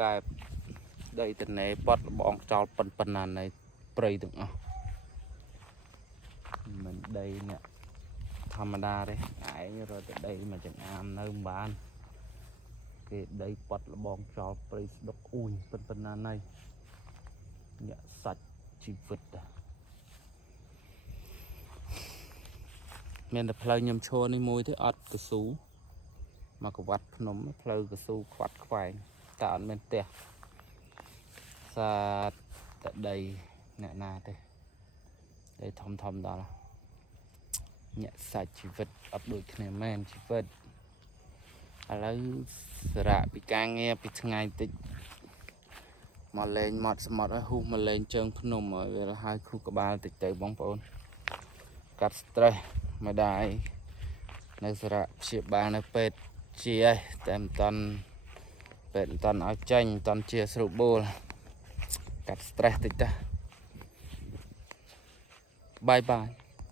កែបដីតនេបត់បងចោលប៉ុណ្ណានៃព្រៃទាំងអស់មិនដីអ្នកធម្មតាទេឯងរត់ទៅដីមកចង្អាមនៅបានគេដីបត់លបងចោលព្រៃស្ដុកអ៊ូញប៉ុណ្ណានៃអ្នកសាច់ជីវិតមានតែផ្លូវខ្ញុំឈរនេះមួយទេអត់កស៊ូមកកវត្តភ្នំផ្លូវកស៊ូខ្វាត់ខ្វែងតែអត់មានផ្ទះសាតែដីអ្នកណាទេដីធំដល់អ្នកសាច់ជីវិតអត់ដូចគ្នាមែនជីវិតឥឡូវសារៈពីការងារពីថ្ងៃតិចមកលេងមាត់សមុទ្រហើយហ៊ូមកលេងជើងភ្នំហើយវាហើយខួរក្បាលតិចទៅបងប្អូនកាត់ stress ម្ដាយនៅសារៈព្យាបាលនៅពេទ្យជាឯងតែមិនតាន់ពេទ្យមិនតាន់ឲ្យចេញមិនតាន់ជាស្រួលបួលកាត់ stress តិចទៅបាយ